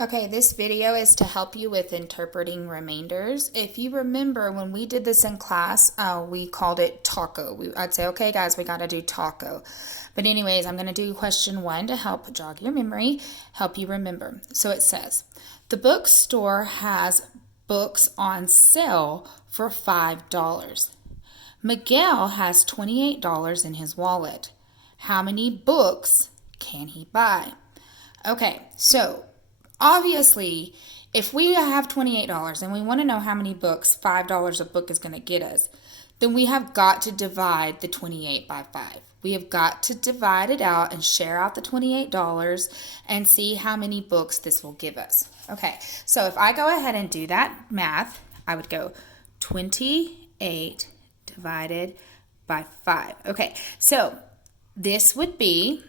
Okay, this video is to help you with interpreting remainders. If you remember when we did this in class, we called it taco. I'd say, okay guys, we gotta do taco. But anyways, I'm gonna do question 1 to help jog your memory, help you remember. So it says, the bookstore has books on sale for $5. Miguel has $28 in his wallet. How many books can he buy? Okay, so obviously, if we have $28 and we want to know how many books $5 a book is going to get us, then we have got to divide the 28 by 5. We have got to divide it out and share out the $28 and see how many books this will give us. Okay, so if I go ahead and do that math, I would go 28 divided by 5. Okay, so this would be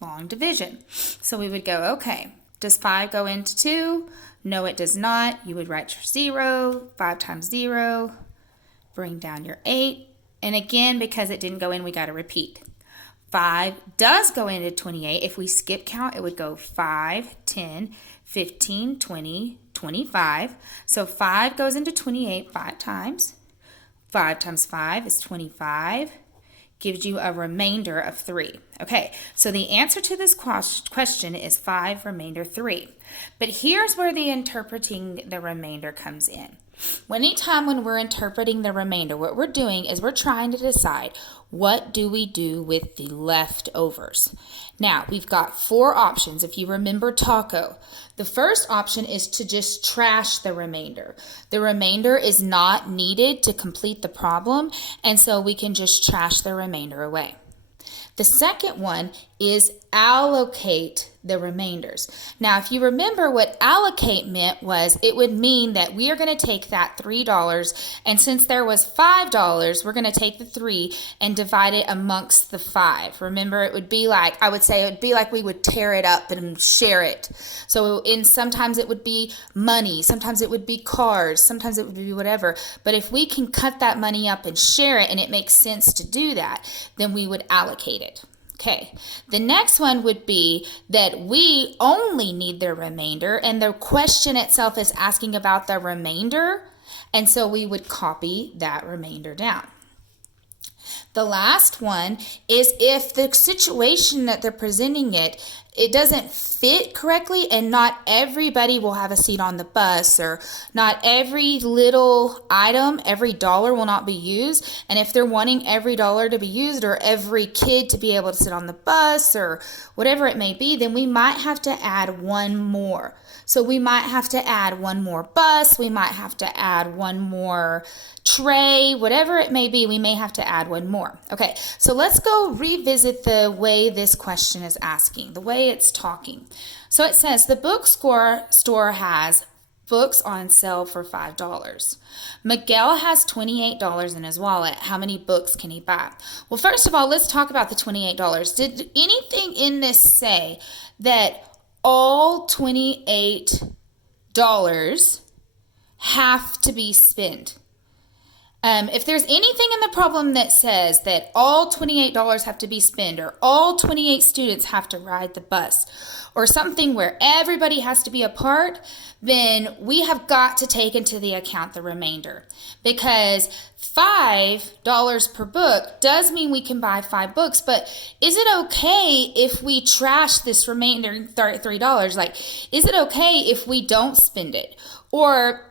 long division. So we would go, okay, does 5 go into 2? No, it does not. You would write your 0, 5 times 0, bring down your 8. And again, because it didn't go in, we got to repeat. 5 does go into 28. If we skip count, it would go 5, 10, 15, 20, 25. So 5 goes into 28 5 times. 5 times 5 is 25. Gives you a remainder of 3. Okay, so the answer to this question is 5 remainder 3. But here's where the interpreting the remainder comes in. Anytime when we're interpreting the remainder, what we're doing is we're trying to decide, what do we do with the leftovers? Now, we've got 4 options. If you remember taco, the first option is to just trash the remainder. The remainder is not needed to complete the problem, and so we can just trash the remainder away. The second one is allocate the remainders. Now, if you remember what allocate meant was it would mean that we are going to take that $3, and since there was $5, we're going to take the 3 and divide it amongst the 5. Remember, it would be like, I would say it would be like we would tear it up and share it. So sometimes it would be money, sometimes it would be cars, sometimes it would be whatever. But if we can cut that money up and share it and it makes sense to do that, then we would allocate it. Okay, the next one would be that we only need the remainder, and the question itself is asking about the remainder, and so we would copy that remainder down. The last one is if the situation that they're presenting it doesn't fit correctly, and not everybody will have a seat on the bus, or not every little item, every dollar will not be used. And if they're wanting every dollar to be used, or every kid to be able to sit on the bus, or whatever it may be, then we might have to add one more. So we might have to add one more bus, we might have to add one more tray, whatever it may be, we may have to add one more. Okay, so let's go revisit the way this question is asking, the way it's talking. So it says the bookstore has books on sale for $5. Miguel has $28 in his wallet. How many books can he buy? Well, first of all, let's talk about the $28. Did anything in this say that all $28 have to be spent? If there's anything in the problem that says that all $28 have to be spent, or all 28 students have to ride the bus, or something where everybody has to be a part, then we have got to take into the account the remainder. Because $5 per book does mean we can buy 5 books, but is it okay if we trash this remainder $3? Like, is it okay if we don't spend it? Or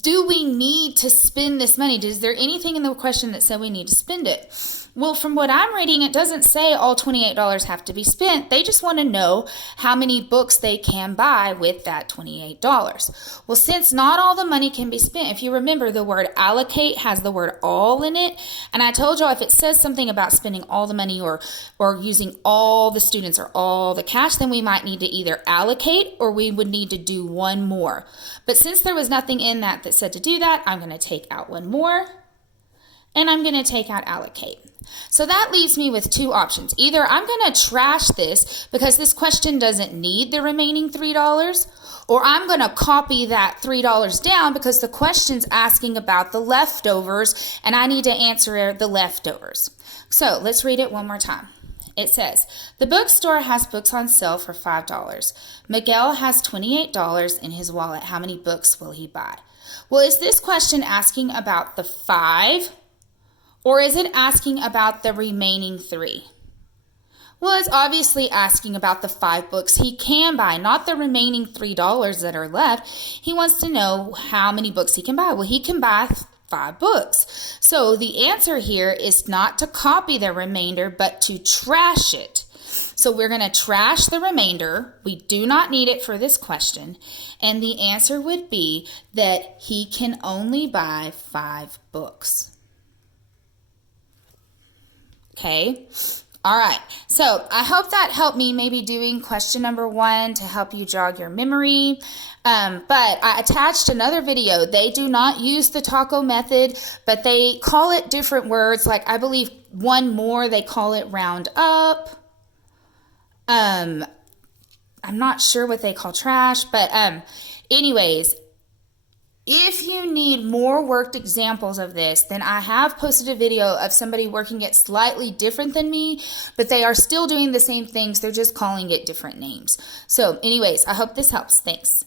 do we need to spend this money? Is there anything in the question that said we need to spend it? Well, from what I'm reading, it doesn't say all $28 have to be spent. They just want to know how many books they can buy with that $28. Well, since not all the money can be spent, if you remember, the word allocate has the word all in it. And I told y'all if it says something about spending all the money, or using all the students or all the cash, then we might need to either allocate, or we would need to do one more. But since there was nothing in that said to do that, I'm going to take out one more, and I'm going to take out allocate. So that leaves me with 2 options. Either I'm going to trash this because this question doesn't need the remaining $3, or I'm going to copy that $3 down because the question's asking about the leftovers and I need to answer the leftovers. So let's read it one more time. It says, the bookstore has books on sale for $5. Miguel has $28 in his wallet. How many books will he buy? Well, is this question asking about the 5, or is it asking about the remaining 3? Well, it's obviously asking about the 5 books he can buy, not the remaining $3 that are left. He wants to know how many books he can buy. Well, he can buy 5 books. So the answer here is not to copy the remainder, but to trash it. So we're going to trash the remainder. We do not need it for this question. And the answer would be that he can only buy 5 books. Okay. All right, so I hope that helped me maybe doing question number 1 to help you jog your memory. But I attached another video. They do not use the taco method, but they call it different words. Like I believe one more, they call it round up. I'm not sure what they call trash, but anyways, if you need more worked examples of this, then I have posted a video of somebody working it slightly different than me, but they are still doing the same things. They're just calling it different names. So anyways, I hope this helps. Thanks.